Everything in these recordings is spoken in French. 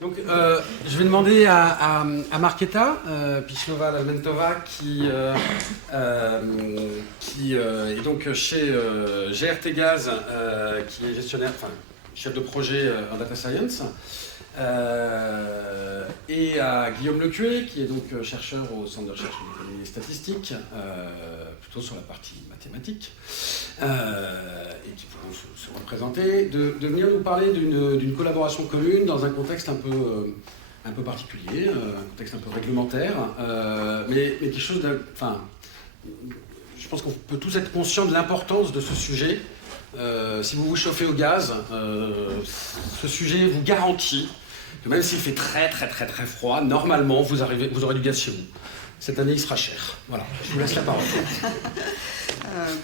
Donc, je vais demander à Markéta Pishlova-Lalmentova, qui est donc chez GRT Gaz, qui est gestionnaire, enfin, chef de projet en data science, et à Guillaume Lecué, qui est donc chercheur au Centre de recherche en économie et statistiques, plutôt sur la partie mathématique, et qui pourront se représenter, de venir nous parler d'une collaboration commune dans un contexte un peu particulier, un contexte un peu réglementaire, mais quelque chose de... Enfin, je pense qu'on peut tous être conscients de l'importance de ce sujet. Si vous vous chauffez au gaz, ce sujet vous garantit que même s'il fait très froid, normalement vous aurez du gaz chez vous. Cette année, il sera cher. Voilà, je vous laisse la parole.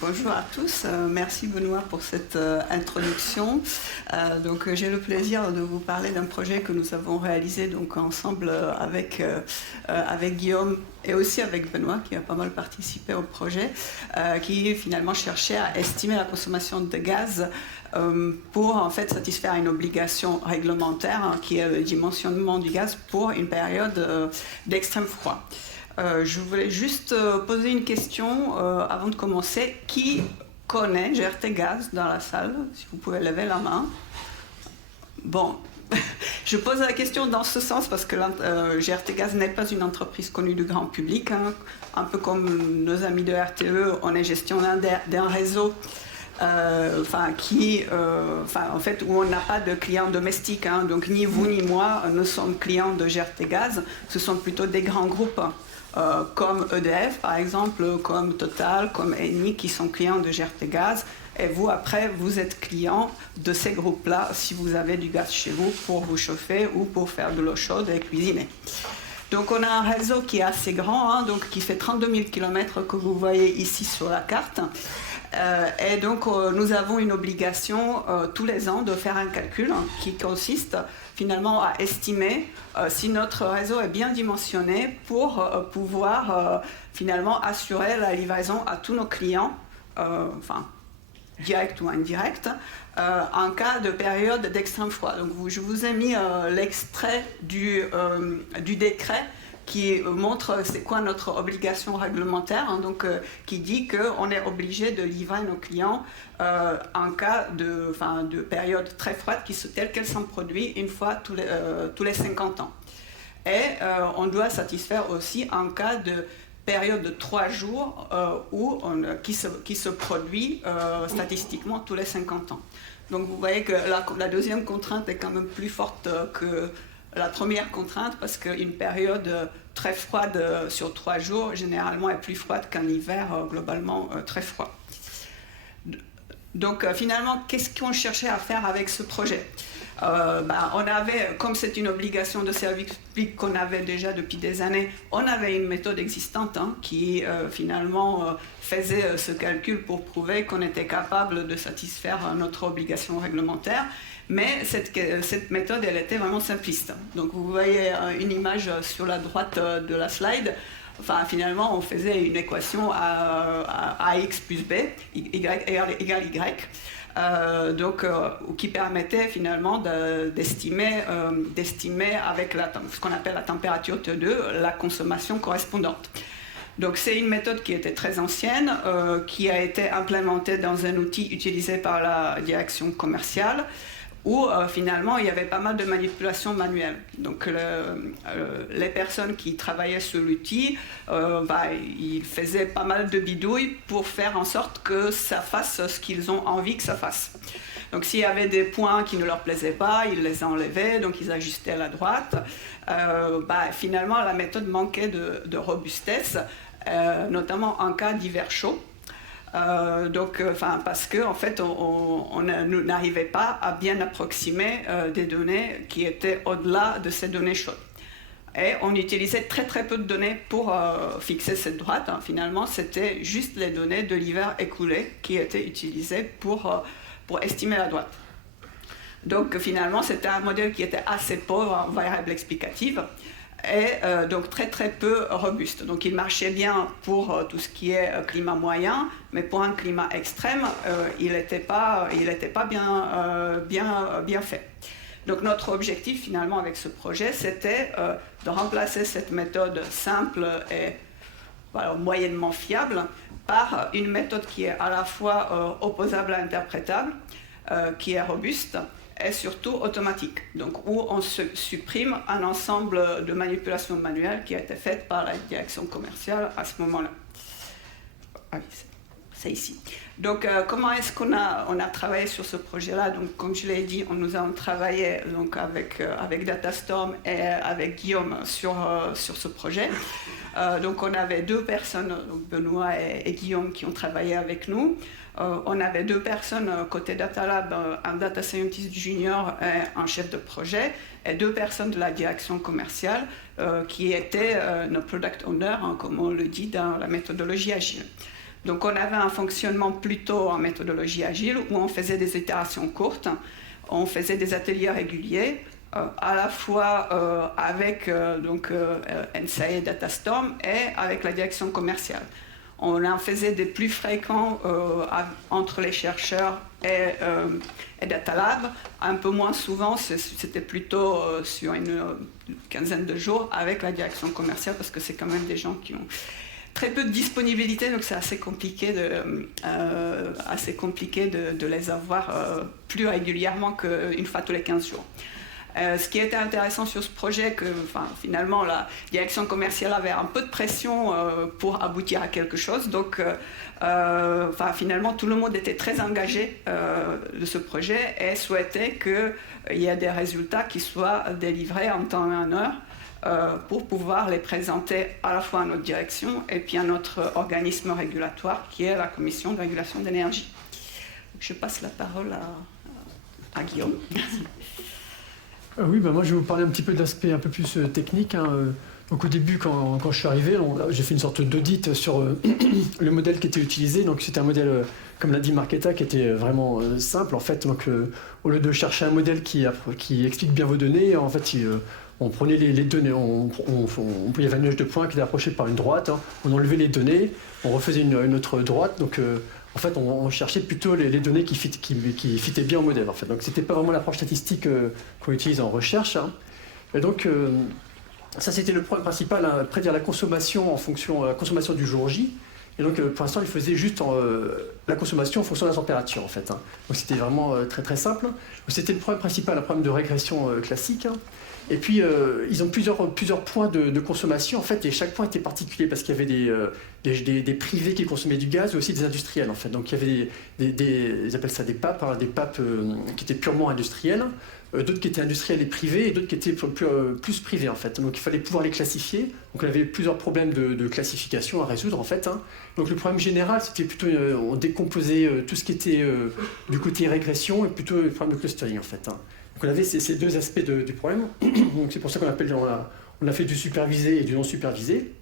Bonjour à tous, merci Benoît pour cette introduction. Donc j'ai le plaisir de vous parler d'un projet que nous avons réalisé donc ensemble avec Guillaume et aussi avec Benoît qui a pas mal participé au projet, qui finalement cherchait à estimer la consommation de gaz pour en fait satisfaire une obligation réglementaire qui est le dimensionnement du gaz pour une période d'extrême froid. Je voulais juste poser une question avant de commencer. Qui connaît GRT Gaz dans la salle? Si vous pouvez lever la main. Bon, je pose la question dans ce sens parce que GRT Gaz n'est pas une entreprise connue du grand public. Hein. Un peu comme nos amis de RTE, on est gestionnaire d'un réseau en fait, où on n'a pas de clients domestiques. Hein. Donc ni vous ni moi ne sommes clients de GRT Gaz. Ce sont plutôt des grands groupes. Comme EDF par exemple, comme Total, comme Eni qui sont clients de GRT Gaz. Et vous, après, vous êtes client de ces groupes-là si vous avez du gaz chez vous pour vous chauffer ou pour faire de l'eau chaude et cuisiner. Donc on a un réseau qui est assez grand, hein, donc qui fait 32 000 km que vous voyez ici sur la carte. Et donc nous avons une obligation tous les ans de faire un calcul qui consiste finalement à estimer si notre réseau est bien dimensionné pour pouvoir finalement assurer la livraison à tous nos clients, direct ou indirect, en cas de période d'extrême froid. Donc je vous ai mis l'extrait du décret qui montre c'est quoi notre obligation réglementaire, hein, donc qui dit qu'on est obligé de livrer nos clients en cas de période très froide telle qu'elle s'en produit une fois tous les 50 ans. Et on doit satisfaire aussi en cas de période de 3 jours qui se produit statistiquement tous les 50 ans. Donc vous voyez que la deuxième contrainte est quand même plus forte que la première contrainte, parce qu'une période très froide sur 3 jours, généralement, est plus froide qu'un hiver globalement très froid. Donc finalement, qu'est-ce qu'on cherchait à faire avec ce projet ? On avait, comme c'est une obligation de service public qu'on avait déjà depuis des années, on avait une méthode existante qui finalement faisait ce calcul pour prouver qu'on était capable de satisfaire notre obligation réglementaire. Mais cette méthode, elle était vraiment simpliste. Donc vous voyez une image sur la droite de la slide. Enfin, finalement, on faisait une équation à x plus b, y égale y, qui permettait finalement d'estimer avec ce qu'on appelle la température T2, la consommation correspondante. Donc c'est une méthode qui était très ancienne, qui a été implémentée dans un outil utilisé par la direction commerciale, où finalement il y avait pas mal de manipulations manuelles. Donc les personnes qui travaillaient sur l'outil, ils faisaient pas mal de bidouilles pour faire en sorte que ça fasse ce qu'ils ont envie que ça fasse. Donc s'il y avait des points qui ne leur plaisaient pas, ils les enlevaient, donc ils ajustaient à la droite. Finalement la méthode manquait de robustesse, notamment en cas d'hiver chaud. Parce que en fait on n'arrivait pas à bien approximer des données qui étaient au-delà de ces données chaudes. Et on utilisait très peu de données pour fixer cette droite. Finalement, c'était juste les données de l'hiver écoulé qui étaient utilisées pour estimer la droite. Donc finalement, c'était un modèle qui était assez pauvre en variables explicatives. Et donc très peu robuste. Donc il marchait bien pour tout ce qui est climat moyen, mais pour un climat extrême, il n'était pas bien fait. Donc notre objectif finalement avec ce projet, c'était de remplacer cette méthode simple et moyennement fiable par une méthode qui est à la fois opposable et interprétable, qui est robuste et surtout automatique, donc où on supprime un ensemble de manipulations manuelles qui a été faite par la direction commerciale à ce moment-là. Ah oui, c'est ici. Donc, comment est-ce qu'on a travaillé sur ce projet-là? Donc, comme je l'ai dit, nous avons travaillé donc, avec Datastorm et avec Guillaume sur ce projet. Donc, on avait 2 personnes, donc Benoît et Guillaume, qui ont travaillé avec nous. On avait 2 personnes côté Data Lab, un data scientist junior et un chef de projet, et 2 personnes de la direction commerciale qui étaient nos product owners, hein, comme on le dit dans la méthodologie agile. Donc on avait un fonctionnement plutôt en méthodologie agile où on faisait des itérations courtes, on faisait des ateliers réguliers, à la fois avec NSA et Datastorm et avec la direction commerciale. On en faisait des plus fréquents entre les chercheurs et Data Lab, un peu moins souvent, c'était plutôt sur une quinzaine de jours avec la direction commerciale parce que c'est quand même des gens qui ont très peu de disponibilité, donc c'est assez compliqué de les avoir plus régulièrement qu'une fois tous les 15 jours. Ce qui était intéressant sur ce projet, que finalement la direction commerciale avait un peu de pression pour aboutir à quelque chose, donc finalement tout le monde était très engagé de ce projet et souhaitait qu'il y ait des résultats qui soient délivrés en temps et en heure, pour pouvoir les présenter à la fois à notre direction et puis à notre organisme régulatoire qui est la Commission de régulation d'énergie. Je passe la parole à Guillaume. Oui, moi je vais vous parler un petit peu de l'aspect un peu plus technique. Donc au début, quand je suis arrivé, j'ai fait une sorte d'audit sur le modèle qui était utilisé. Donc c'était un modèle, comme l'a dit Marketa, qui était vraiment simple en fait. Donc au lieu de chercher un modèle qui explique bien vos données, en fait on prenait les données, il y avait un nuage de points qui était approché par une droite, hein, on enlevait les données, on refaisait une autre droite, donc en fait on cherchait plutôt les données qui fitaient bien au modèle. En fait. Donc c'était pas vraiment l'approche statistique qu'on utilise en recherche. Hein. Et donc ça c'était le problème principal, hein, prédire la consommation en fonction la consommation du jour J. Et donc pour l'instant il faisait juste la consommation en fonction de la température en fait. Hein. Donc c'était vraiment très très simple. C'était le problème principal, un problème de régression classique. Hein. Et puis, ils ont plusieurs points de consommation, en fait, et chaque point était particulier parce qu'il y avait des privés qui consommaient du gaz, et aussi des industriels, en fait. Donc, il y avait ils appellent ça des PAP, hein, des PAP qui étaient purement industriels, d'autres qui étaient industriels et privés, et d'autres qui étaient plus privés, en fait. Donc, il fallait pouvoir les classifier. Donc, on avait plusieurs problèmes de classification à résoudre, en fait. Hein. Donc, le problème général, c'était plutôt, on décomposait tout ce qui était du côté régression, et plutôt le problème de clustering, en fait. Hein. Donc on avait ces 2 aspects du problème, donc c'est pour ça on a fait du supervisé et du non supervisé.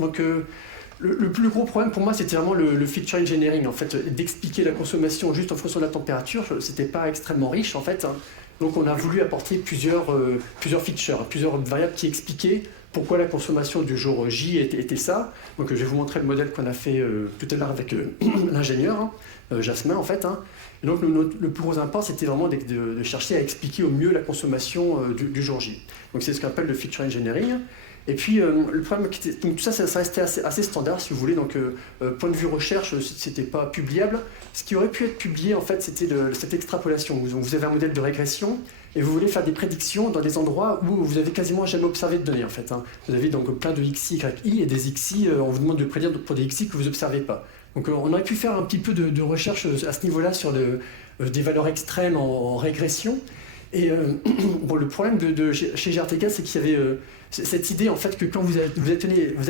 Donc le plus gros problème pour moi c'était vraiment le feature engineering, en fait, d'expliquer la consommation juste en fonction de la température, c'était pas extrêmement riche en fait. Hein. Donc on a voulu apporter plusieurs features, plusieurs variables qui expliquaient pourquoi la consommation du jour J était ça. Donc je vais vous montrer le modèle qu'on a fait tout à l'heure avec l'ingénieur, hein, Jasmin en fait. Hein. Et donc le plus gros impact c'était vraiment de chercher à expliquer au mieux la consommation du jour J. Donc c'est ce qu'on appelle le feature engineering. Et puis le problème, donc tout ça restait assez standard si vous voulez, donc point de vue recherche, c'était pas publiable. Ce qui aurait pu être publié en fait c'était cette extrapolation. Vous avez un modèle de régression et vous voulez faire des prédictions dans des endroits où vous avez quasiment jamais observé de données en fait. Hein. Vous avez donc plein de XI, YI et des XI, on vous demande de prédire pour des XI que vous n'observez pas. Donc on aurait pu faire un petit peu de recherche à ce niveau-là sur des valeurs extrêmes en régression. Et le problème chez GRTK, c'est qu'il y avait cette idée en fait que quand vous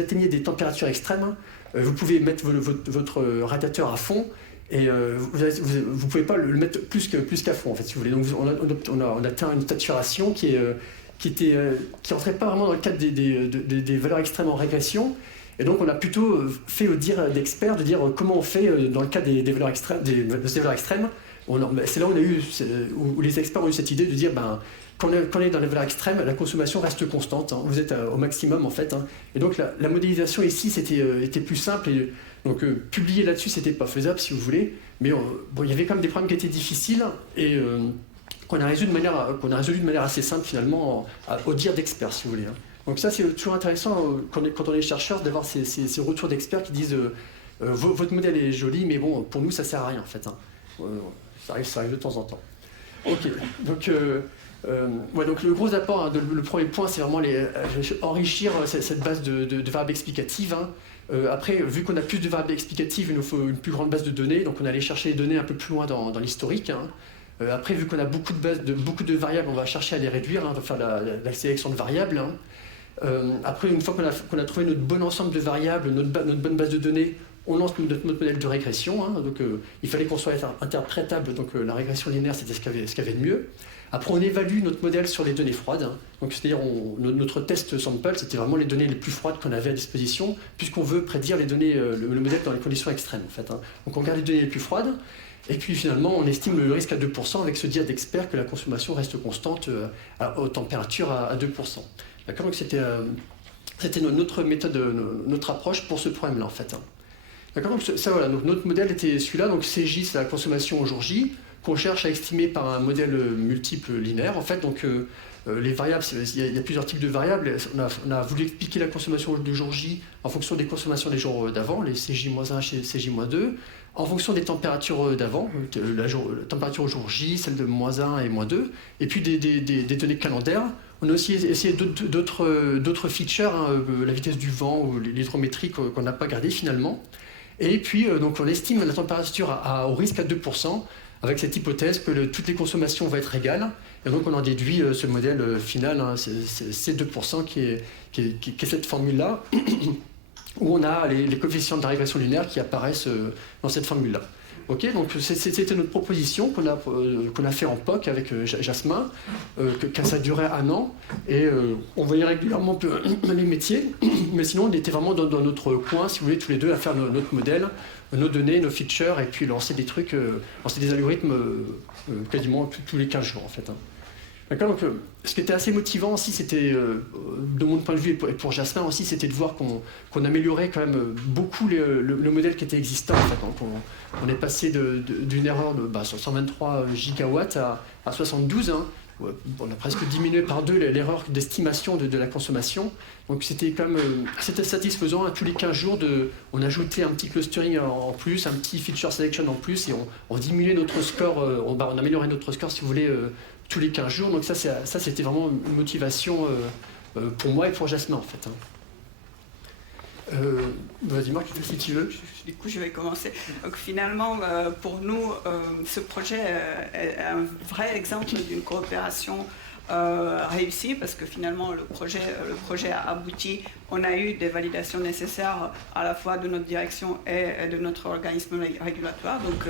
atteignez des températures extrêmes, vous pouvez mettre votre radiateur à fond et vous ne pouvez pas le mettre plus qu'à fond en fait, si vous voulez. Donc on a atteint une saturation qui rentrait pas vraiment dans le cadre des valeurs extrêmes en régression. Et donc on a plutôt fait au dire d'experts de dire comment on fait dans le cas des valeurs extrêmes, c'est là où les experts ont eu cette idée de dire quand on est dans les valeurs extrêmes, la consommation reste constante, hein, vous êtes au maximum en fait. Hein. Et donc la modélisation ici était plus simple, et donc publier là-dessus c'était pas faisable si vous voulez, mais il y avait quand même des problèmes qui étaient difficiles, et qu'on a résolu de manière assez simple finalement au dire d'experts, si vous voulez. Donc ça, c'est toujours intéressant quand on est chercheur d'avoir ces retours d'experts qui disent votre modèle est joli, mais bon, pour nous, ça sert à rien en fait. Ça arrive de temps en temps. Ok, donc, donc le gros apport, le premier point, c'est vraiment enrichir cette base de variables explicatives. Après, vu qu'on a plus de variables explicatives, il nous faut une plus grande base de données, donc on est allé chercher les données un peu plus loin dans l'historique. Après, vu qu'on a beaucoup de variables, on va chercher à les réduire, on va faire la sélection de variables. Après, une fois qu'on a trouvé notre bon ensemble de variables, notre bonne base de données, on lance notre modèle de régression. Donc, il fallait qu'on soit interprétable, donc la régression linéaire, c'était ce qu'il y avait de mieux. Après, on évalue notre modèle sur les données froides. Donc, c'est-à-dire, notre test sample, c'était vraiment les données les plus froides qu'on avait à disposition, puisqu'on veut prédire les données, le modèle dans les conditions extrêmes, en fait. Donc, on regarde les données les plus froides. Et puis finalement, on estime le risque à 2% avec ce dire d'expert que la consommation reste constante aux températures à 2%. D'accord ? Donc c'était notre méthode, notre approche pour ce problème-là en fait. D'accord ? Donc ça voilà, donc notre modèle était celui-là, donc CJ c'est la consommation au jour J, qu'on cherche à estimer par un modèle multiple linéaire en fait. Donc les variables, il y a plusieurs types de variables. On a voulu expliquer la consommation du jour J en fonction des consommations des jours d'avant, les CJ-1 et CJ-2. En fonction des températures d'avant, la température au jour J, celle de -1 et -2, et puis des données calendaires. On a aussi essayé d'autres features, la vitesse du vent ou l'hydrométrie qu'on n'a pas gardé finalement. Et puis donc on estime la température au risque à 2%, avec cette hypothèse que toutes les consommations vont être égales. Et donc on en déduit ce modèle final, c'est 2% qui est cette formule-là. Où on a les coefficients de la régression linéaire qui apparaissent dans cette formule-là. Ok, donc c'était notre proposition qu'on a fait en POC avec Jasmin, que ça durait 1 an, et on voyait régulièrement les métiers, mais sinon on était vraiment dans notre coin, si vous voulez, tous les deux à faire notre modèle, nos données, nos features, et puis lancer des trucs, lancer des algorithmes quasiment tous les 15 jours en fait. D'accord, donc ce qui était assez motivant aussi, c'était, de mon point de vue et pour Jasmin aussi, c'était de voir qu'on améliorait quand même beaucoup le modèle qui était existant. En fait. Donc on est passé d'une erreur de 123 gigawatts à 72. On a presque diminué par 2 l'erreur d'estimation de la consommation. Donc c'était quand même c'était satisfaisant. Tous les 15 jours, on ajoutait un petit clustering en plus, un petit feature selection en plus, et on diminuait notre score, on améliorait notre score, si vous voulez, tous les 15 jours. Donc ça c'était vraiment une motivation pour moi et pour Jasmin en fait. Vas-y Marc, si tu veux. Du coup, je vais commencer. Donc finalement, pour nous, ce projet est un vrai exemple d'une coopération réussie, parce que finalement, le projet a abouti. On a eu des validations nécessaires à la fois de notre direction et de notre organisme régulatoire. Donc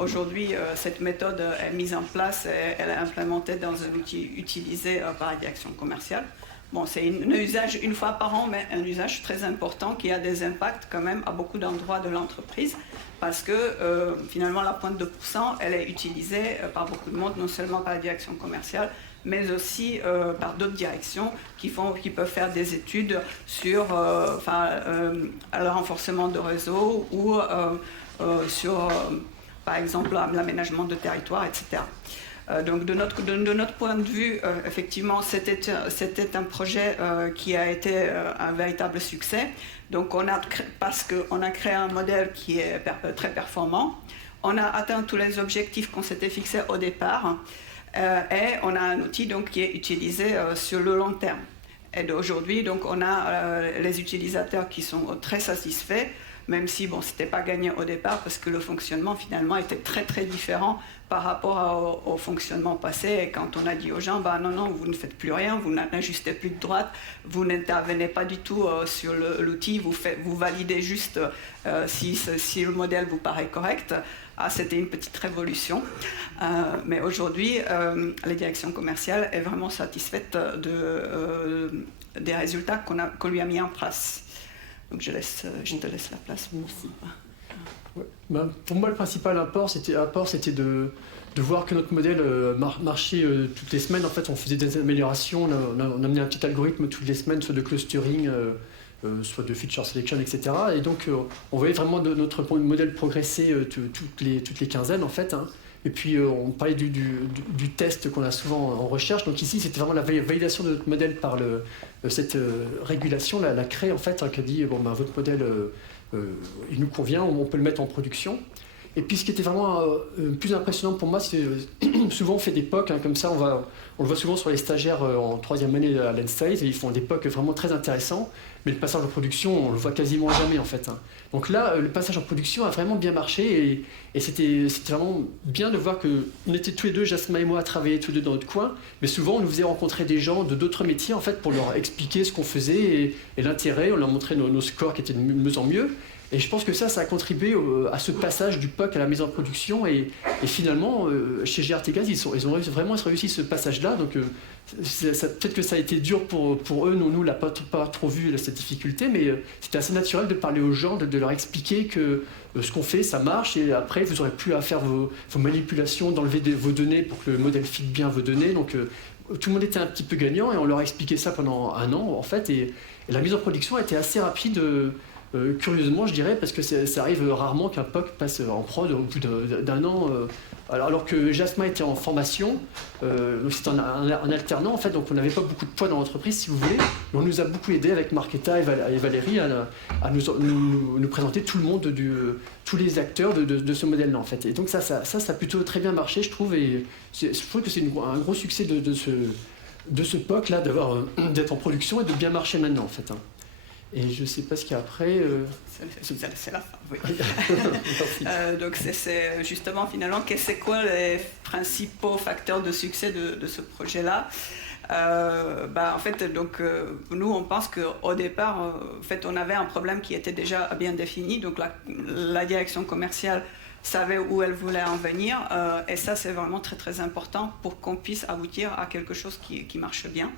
aujourd'hui, cette méthode est mise en place et elle est implémentée dans un outil utilisé par la direction commerciale. Bon, c'est un usage une fois par an, mais un usage très important qui a des impacts quand même à beaucoup d'endroits de l'entreprise, parce que finalement la pointe de % elle est utilisée par beaucoup de monde, non seulement par la direction commerciale, mais aussi par d'autres directions qui peuvent faire des études sur le renforcement de réseau ou sur, par exemple, l'aménagement de territoire, etc. Donc de notre point de vue, effectivement, c'était un projet qui a été un véritable succès. Donc parce qu'on a créé un modèle qui est très performant, on a atteint tous les objectifs qu'on s'était fixés au départ, et on a un outil donc, qui est utilisé sur le long terme. Et aujourd'hui, donc, on a les utilisateurs qui sont très satisfaits, même si bon, ce n'était pas gagné au départ parce que le fonctionnement finalement était très très différent par rapport au fonctionnement passé. Et quand on a dit aux gens, bah, non, vous ne faites plus rien, vous n'ajustez plus de droite, vous n'intervenez pas du tout sur l'outil, vous validez juste si le modèle vous paraît correct. C'était une petite révolution. Mais aujourd'hui, la direction commerciale est vraiment satisfaite des résultats qu'on lui a mis en place. Donc je te laisse la place. Merci. Ouais. Ben, pour moi, le principal apport, c'était de voir que notre modèle marchait toutes les semaines. En fait, on faisait des améliorations, on amenait un petit algorithme toutes les semaines, soit de clustering, soit de feature selection, etc. Et donc on voyait vraiment notre modèle progresser toutes les quinzaines en fait. Hein. Et puis on parlait du test qu'on a souvent en recherche. Donc ici c'était vraiment la validation de notre modèle par cette régulation, la CRE en fait, hein, qui a dit bon, ben, votre modèle il nous convient, on peut le mettre en production. Et puis ce qui était vraiment plus impressionnant pour moi, c'est souvent on fait des POC, hein, comme ça on le voit souvent sur les stagiaires en 3e année à l'ENSTAIS, et ils font des POC vraiment très intéressants, mais le passage en production, on le voit quasiment jamais en fait. Hein. Donc là, le passage en production a vraiment bien marché, et c'était vraiment bien de voir qu'on était tous les deux, Jasmin et moi, à travailler tous les deux dans notre coin, mais souvent on nous faisait rencontrer des gens de d'autres métiers en fait pour leur expliquer ce qu'on faisait et l'intérêt, on leur montrait nos scores qui étaient de mieux en mieux. Et je pense que ça a contribué à ce passage du POC à la mise en production. Et finalement, chez GRTgaz, ils ont vraiment réussi ce passage-là. Donc peut-être que ça a été dur pour eux. Nous, on n'a pas trop vu cette difficulté, mais c'était assez naturel de parler aux gens, de leur expliquer que ce qu'on fait, ça marche. Et après, vous n'aurez plus à faire vos manipulations, d'enlever vos données pour que le modèle fit bien vos données. Donc tout le monde était un petit peu gagnant, et on leur a expliqué ça pendant 1 an, en fait. Et la mise en production a été assez rapide. Curieusement, je dirais, parce que ça arrive rarement qu'un POC passe en prod au bout d'1 an. Alors que Jasmin était en formation, c'était un alternant en fait, donc on n'avait pas beaucoup de poids dans l'entreprise, si vous voulez. Mais on nous a beaucoup aidé avec Marketa et Valérie à nous présenter tout le monde, tous les acteurs de ce modèle-là en fait. Et donc ça a plutôt très bien marché, je trouve, et je trouve que c'est un gros succès de ce POC-là, d'être en production et de bien marcher maintenant en fait. Hein. Et je ne sais pas ce qu'il y a après. C'est la fin, oui. Donc c'est justement finalement, c'est quoi les principaux facteurs de succès de ce projet-là? En fait, donc, nous on pense qu'au départ, en fait, on avait un problème qui était déjà bien défini. Donc la direction commerciale savait où elle voulait en venir, et ça c'est vraiment très très important pour qu'on puisse aboutir à quelque chose qui marche bien.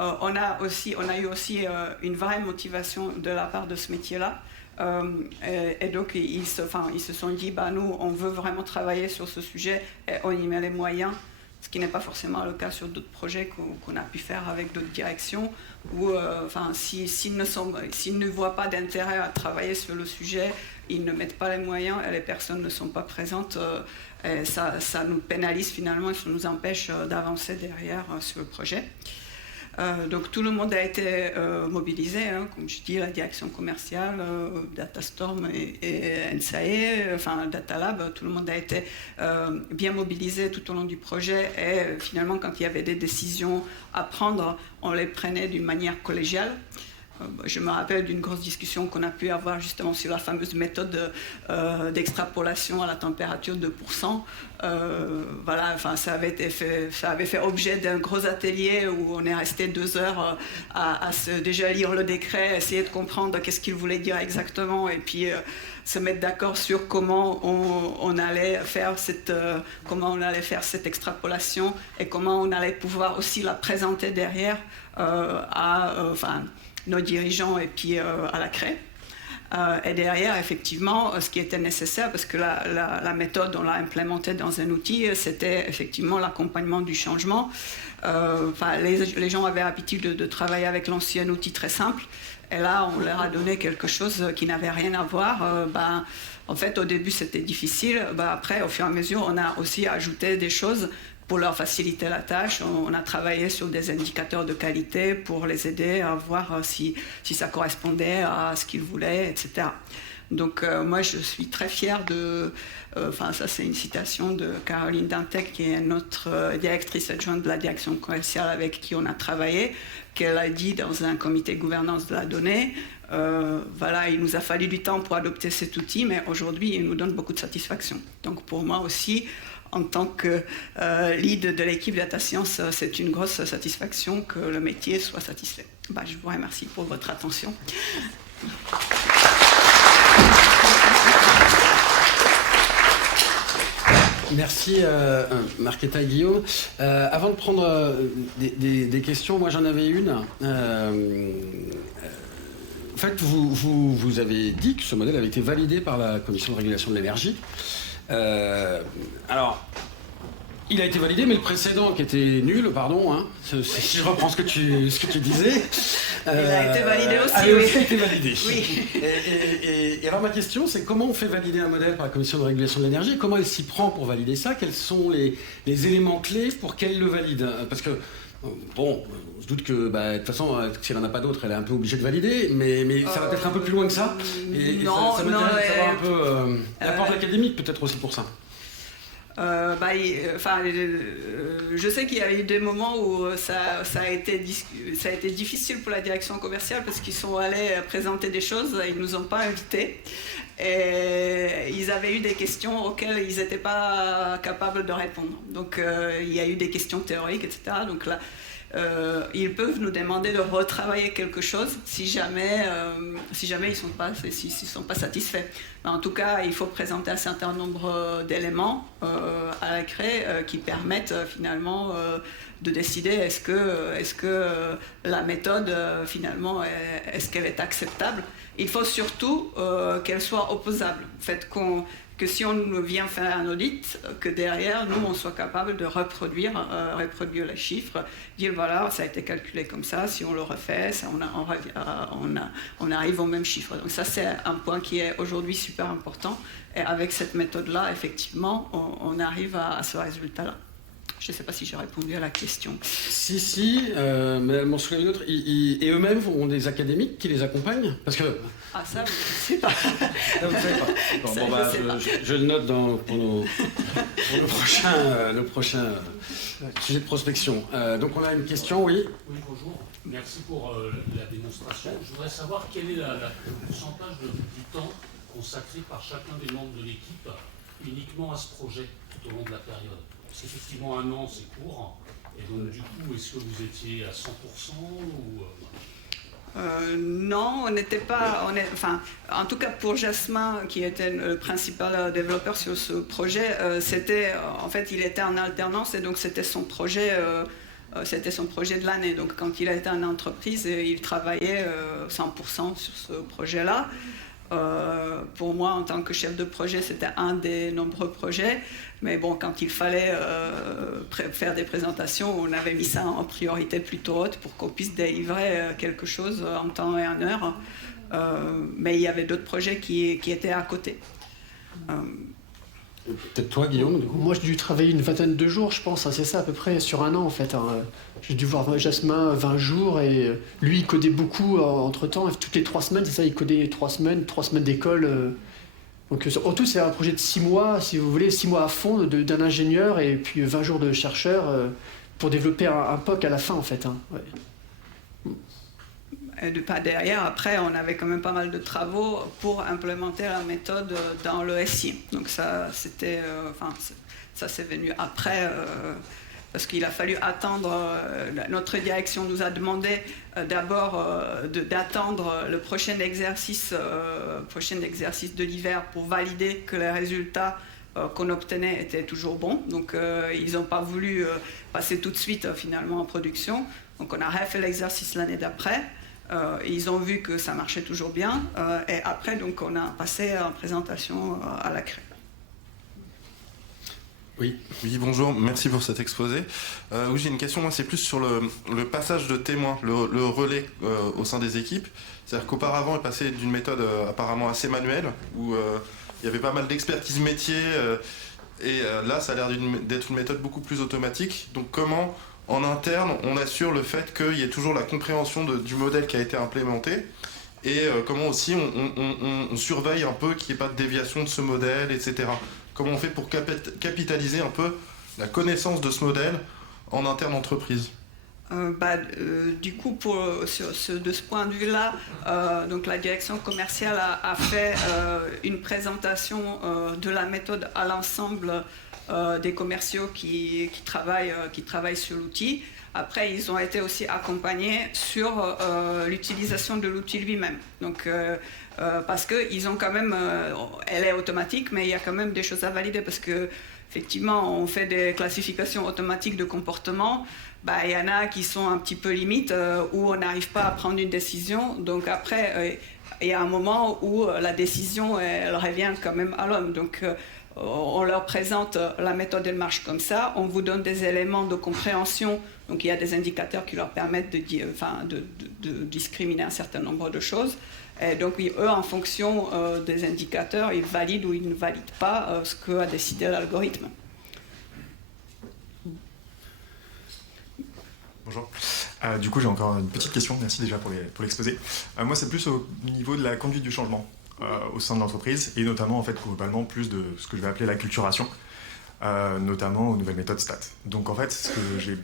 On a eu aussi une vraie motivation de la part de ce métier-là. Et donc, ils se sont dit, nous, on veut vraiment travailler sur ce sujet et on y met les moyens, ce qui n'est pas forcément le cas sur d'autres projets qu'on a pu faire avec d'autres directions, où s'ils ne voient pas d'intérêt à travailler sur le sujet, ils ne mettent pas les moyens et les personnes ne sont pas présentes. Et ça nous pénalise finalement et ça nous empêche d'avancer derrière sur le projet. Donc tout le monde a été mobilisé, hein, comme je dis, la direction commerciale, Datastorm et NSAE, Datalab, tout le monde a été bien mobilisé tout au long du projet, et finalement quand il y avait des décisions à prendre, on les prenait d'une manière collégiale. Je me rappelle d'une grosse discussion qu'on a pu avoir justement sur la fameuse méthode d'extrapolation à la température de 2%. Ça avait fait objet d'un gros atelier où on est resté 2 heures à déjà lire le décret, essayer de comprendre qu'est-ce qu'il voulait dire exactement, et puis se mettre d'accord sur comment on allait faire cette extrapolation et comment on allait pouvoir aussi la présenter derrière nos dirigeants et puis à la CRE. Et derrière, effectivement, ce qui était nécessaire, parce que la méthode, on l'a implémentée dans un outil, c'était effectivement l'accompagnement du changement. Les gens avaient l'habitude de travailler avec l'ancien outil très simple, et là, on leur a donné quelque chose qui n'avait rien à voir. En fait, au début, c'était difficile. Après, au fur et à mesure, on a aussi ajouté des choses pour leur faciliter la tâche. On a travaillé sur des indicateurs de qualité pour les aider à voir si ça correspondait à ce qu'ils voulaient, etc. Donc moi, je suis très fière ça c'est une citation de Caroline Dantec, qui est notre directrice adjointe de la direction commerciale avec qui on a travaillé, qu'elle a dit dans un comité de gouvernance de la donnée, il nous a fallu du temps pour adopter cet outil, mais aujourd'hui, il nous donne beaucoup de satisfaction. Donc pour moi aussi, en tant que lead de l'équipe Data Science, c'est une grosse satisfaction que le métier soit satisfait. Je vous remercie pour votre attention. Merci Marketa et Guillaume. Avant de prendre des questions, moi j'en avais une. En fait, vous avez dit que ce modèle avait été validé par la Commission de régulation de l'énergie. Alors, Il a été validé, mais le précédent qui était nul, pardon, hein, si je reprends ce que tu disais. Il a été validé aussi. A aussi été validé. Oui. Et alors ma question, c'est comment on fait valider un modèle par la Commission de régulation de l'énergie? Comment elle s'y prend pour valider ça? Quels sont les éléments clés pour qu'elle le valide? Parce que, bon, je doute que, de toute façon, si elle n'en a pas d'autres, elle est un peu obligée de valider, mais ça va peut-être un peu plus loin que ça. Non, ça m'intéresse de savoir un peu l'apport académique, peut-être aussi pour ça. Je sais qu'il y a eu des moments où ça a été difficile pour la direction commerciale parce qu'ils sont allés présenter des choses, ils ne nous ont pas invités. Et ils avaient eu des questions auxquelles ils n'étaient pas capables de répondre. Donc il y a eu des questions théoriques, etc. Donc là, ils peuvent nous demander de retravailler quelque chose si jamais ils sont pas satisfaits. Mais en tout cas, il faut présenter un certain nombre d'éléments à la CRE qui permettent finalement de décider est-ce que la méthode finalement est-ce qu'elle est acceptable. Il faut surtout qu'elle soit opposable. En fait, que si on vient faire un audit, que derrière, nous, on soit capable de reproduire les chiffres, dire voilà, ça a été calculé comme ça, si on le refait, ça, on arrive au même chiffre. Donc ça, c'est un point qui est aujourd'hui super important. Et avec cette méthode-là, effectivement, on arrive à ce résultat-là. Je ne sais pas si j'ai répondu à la question. Si, mais elle m'en soulève une autre. Et eux-mêmes ont des académiques qui les accompagnent? Parce que... Ah ça, je ne sais pas. Vous ne savez pas. Je le note pour nos prochains sujets de prospection. Donc on a une question, oui. Oui, bonjour. Merci pour la démonstration. Je voudrais savoir quel est le pourcentage du temps consacré par chacun des membres de l'équipe uniquement à ce projet tout au long de la période. Parce qu'effectivement, 1 an, c'est court. Et donc, du coup, est-ce que vous étiez à 100% ou... Non, on n'était pas... en tout cas, pour Jasmin, qui était le principal développeur sur ce projet, en fait, il était en alternance et donc c'était son projet... de l'année. Donc, quand il a été en entreprise, il travaillait 100% sur ce projet-là. Pour moi, en tant que chef de projet, c'était un des nombreux projets. Mais bon, quand il fallait faire des présentations, on avait mis ça en priorité plutôt haute pour qu'on puisse délivrer quelque chose en temps et en heure. Mais il y avait d'autres projets qui étaient à côté. Peut-être toi, Guillaume, du coup. Moi, j'ai dû travailler une vingtaine de jours, je pense. C'est ça, à peu près, sur 1 an, en fait. J'ai dû voir Jasmin 20 jours, et lui, il codait beaucoup entre-temps. Toutes les 3 semaines, c'est ça, il codait 3 semaines d'école. Donc, en tout, c'est un projet de 6 mois, si vous voulez, 6 mois à fond d'un ingénieur, et puis 20 jours de chercheur pour développer un POC à la fin, en fait. Ouais. Et derrière, après, on avait quand même pas mal de travaux pour implémenter la méthode dans le SI. Donc ça, c'était, ça c'est venu après, parce qu'il a fallu attendre. Notre direction nous a demandé d'abord d'attendre le prochain exercice de l'hiver pour valider que les résultats qu'on obtenait étaient toujours bons. Donc ils n'ont pas voulu passer tout de suite finalement en production. Donc on a refait l'exercice l'année d'après. Ils ont vu que ça marchait toujours bien et après donc on a passé en présentation à la CRE. Oui, bonjour, merci pour cet exposé. Oui, j'ai une question, moi c'est plus sur le passage de témoins, le relais au sein des équipes. C'est-à-dire qu'auparavant on est passé d'une méthode apparemment assez manuelle où il y avait pas mal d'expertise métier et là ça a l'air d'être une méthode beaucoup plus automatique. Donc comment en interne, on assure le fait qu'il y ait toujours la compréhension du modèle qui a été implémenté et comment aussi on surveille un peu qu'il n'y ait pas de déviation de ce modèle, etc. Comment on fait pour capitaliser un peu la connaissance de ce modèle en interne entreprise? Du coup, de ce point de vue-là, donc la direction commerciale a fait une présentation de la méthode à l'ensemble des commerciaux qui travaillent sur l'outil. Après, ils ont été aussi accompagnés sur l'utilisation de l'outil lui-même. Donc, parce qu'ils ont quand même, elle est automatique, mais il y a quand même des choses à valider parce que effectivement, on fait des classifications automatiques de comportement. Il y en a qui sont un petit peu limites où on n'arrive pas à prendre une décision. Donc après, il y a un moment où la décision elle revient quand même à l'homme. Donc on leur présente la méthode, elle marche comme ça, on vous donne des éléments de compréhension, donc il y a des indicateurs qui leur permettent de discriminer un certain nombre de choses. Et donc eux, en fonction des indicateurs, ils valident ou ils ne valident pas ce qu'a décidé l'algorithme. Bonjour. Du coup, j'ai encore une petite question. Merci déjà pour l'exposé. Moi, c'est plus au niveau de la conduite du changement au sein de l'entreprise et notamment, en fait, globalement, plus de ce que je vais appeler l'acculturation, notamment aux nouvelles méthodes stats. Donc, en fait, ce que j'ai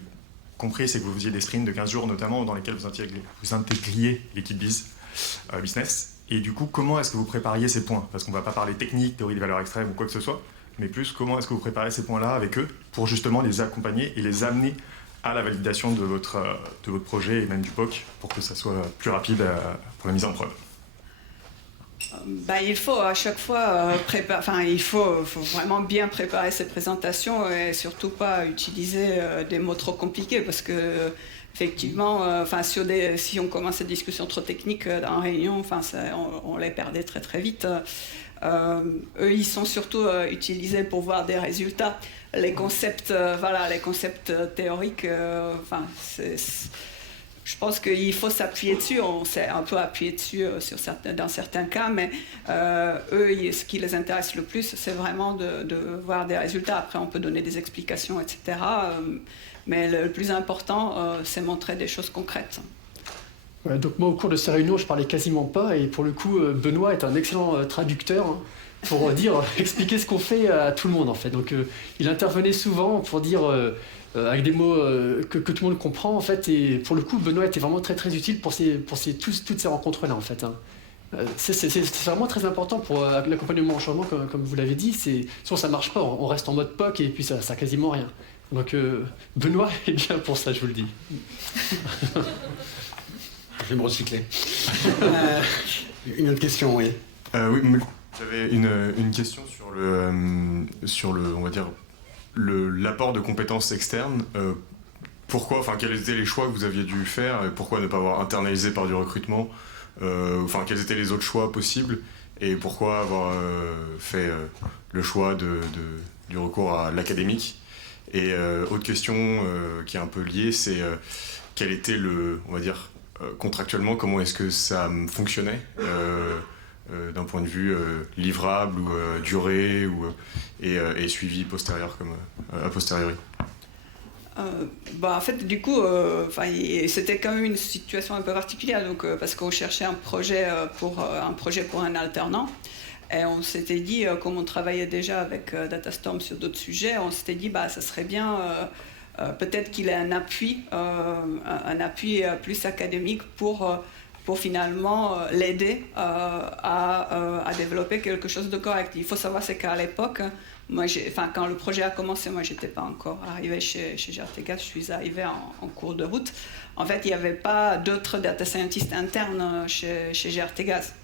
compris, c'est que vous faisiez des sprints de 15 jours, notamment, dans lesquels vous intégriez l'équipe business. Et du coup, comment est-ce que vous prépariez ces points? Parce qu'on ne va pas parler technique, théorie des valeurs extrêmes ou quoi que ce soit, mais plus comment est-ce que vous préparez ces points-là avec eux pour justement les accompagner et les amener à la validation de votre projet et même du POC pour que ça soit plus rapide pour la mise en preuve. Il faut à chaque fois il faut vraiment bien préparer ces présentations et surtout pas utiliser des mots trop compliqués parce que effectivement, si on commence des discussions trop techniques en réunion, on les perdait très très vite. Eux, ils sont surtout utilisés pour voir des résultats. Les concepts théoriques, je pense qu'il faut s'appuyer dessus. On s'est un peu appuyé dessus dans certains cas, mais eux, ce qui les intéresse le plus, c'est vraiment de voir des résultats. Après, on peut donner des explications, etc. Mais le plus important, c'est montrer des choses concrètes. Ouais, donc moi, au cours de ces réunions, je parlais quasiment pas, et pour le coup, Benoît est un excellent traducteur pour expliquer ce qu'on fait à tout le monde, en fait. Donc, il intervenait souvent pour dire, avec des mots que tout le monde comprend, en fait, et pour le coup, Benoît était vraiment très très utile pour toutes ces rencontres-là, en fait. C'est vraiment très important pour l'accompagnement au changement, comme vous l'avez dit. Sinon, ça marche pas, on reste en mode POC, et puis ça quasiment rien. Donc, Benoît est bien pour ça, je vous le dis. Je vais me recycler. Une autre question, oui. Oui, j'avais une question sur on va dire, l'apport de compétences externes. Quels étaient les choix que vous aviez dû faire et pourquoi ne pas avoir internalisé par du recrutement? Quels étaient les autres choix possibles et pourquoi avoir fait le choix du recours à l'académique? Et autre question qui est un peu liée, c'est quel était on va dire, contractuellement, comment est-ce que ça fonctionnait d'un point de vue livrable ou durée et suivi postérieur a posteriori? En fait, du coup, c'était quand même une situation un peu particulière, donc, parce qu'on cherchait un projet pour un alternant. Et on s'était dit, comme on travaillait déjà avec Datastorm sur d'autres sujets, on s'était dit, ça serait bien peut-être qu'il ait un appui plus académique pour finalement l'aider à développer quelque chose de correct. Il faut savoir, c'est qu'à l'époque, quand le projet a commencé, moi j'étais pas encore arrivée chez GRTGAS, je suis arrivée en cours de route. En fait, il n'y avait pas d'autres data scientists internes chez GRTGAS.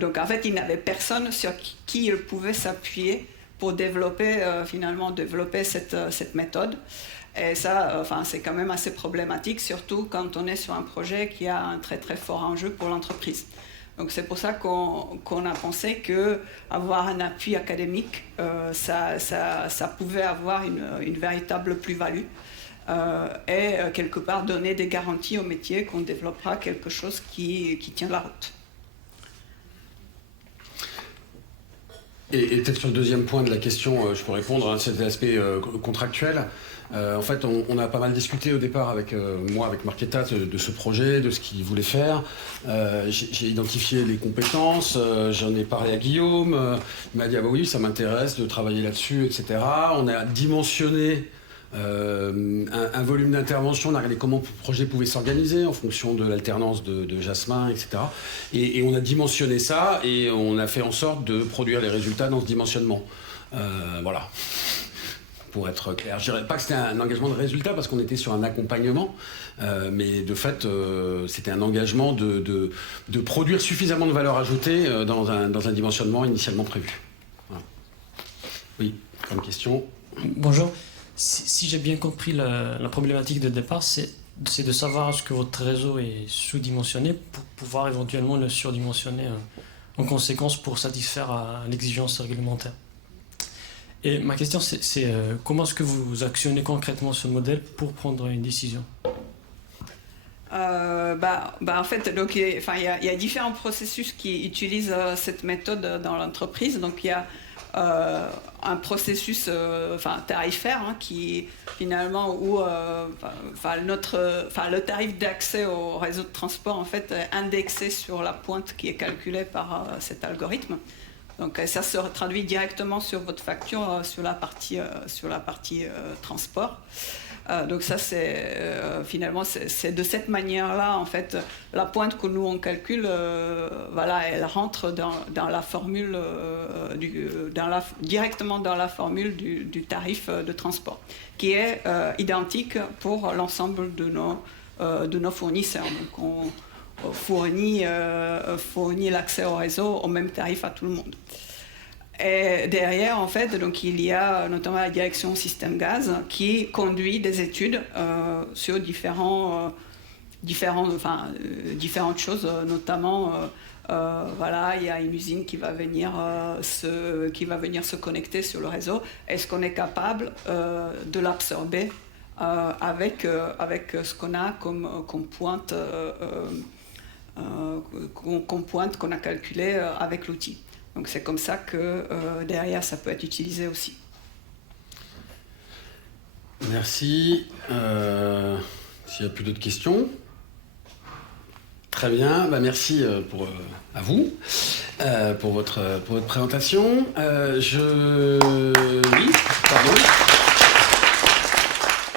Donc en fait, il n'avait personne sur qui il pouvait s'appuyer pour développer cette méthode. Et ça, c'est quand même assez problématique, surtout quand on est sur un projet qui a un très très fort enjeu pour l'entreprise. Donc c'est pour ça qu'on a pensé qu'avoir un appui académique, ça pouvait avoir une véritable plus-value et quelque part donner des garanties au métier qu'on développera quelque chose qui tient la route. Et peut-être sur le deuxième point de la question, je peux répondre, c'est l'aspect contractuel. En fait, on a pas mal discuté au départ avec Marketa de ce projet, de ce qu'il voulait faire. J'ai identifié les compétences, j'en ai parlé à Guillaume, il m'a dit oui, ça m'intéresse de travailler là-dessus, etc. On a dimensionné un volume d'intervention, on a regardé comment le projet pouvait s'organiser en fonction de l'alternance de Jasmin, etc. Et on a dimensionné ça et on a fait en sorte de produire les résultats dans ce dimensionnement. Voilà. Pour être clair. Je ne dirais pas que c'était un engagement de résultat parce qu'on était sur un accompagnement, mais de fait, c'était un engagement de produire suffisamment de valeur ajoutée dans un dimensionnement initialement prévu. Voilà. Oui, comme question. Bonjour. Si j'ai bien compris la problématique de départ, c'est de savoir est-ce que votre réseau est sous-dimensionné pour pouvoir éventuellement le surdimensionner en conséquence pour satisfaire à l'exigence réglementaire. Et ma question, c'est comment est-ce que vous actionnez concrètement ce modèle pour prendre une décision? En fait, donc, il y a différents processus qui utilisent cette méthode dans l'entreprise. Donc, il y a un processus tarifaire qui finalement où le tarif d'accès au réseau de transport en fait est indexé sur la pointe qui est calculée par cet algorithme. Donc ça se traduit directement sur votre facture sur la partie transport. Donc ça finalement c'est de cette manière-là en fait la pointe que nous on calcule elle rentre dans la formule directement dans la formule du tarif de transport qui est identique pour l'ensemble de nos fournisseurs. Donc on fournit l'accès au réseau au même tarif à tout le monde. Et derrière, en fait, donc, il y a notamment la direction système gaz qui conduit des études sur différentes choses, notamment il y a une usine qui va venir se connecter sur le réseau. Est-ce qu'on est capable de l'absorber avec ce qu'on a comme pointe qu'on a calculé avec l'outil. Donc c'est comme ça que derrière ça peut être utilisé aussi. Merci. S'il n'y a plus d'autres questions. Très bien, merci à vous pour votre présentation. Oui, pardon.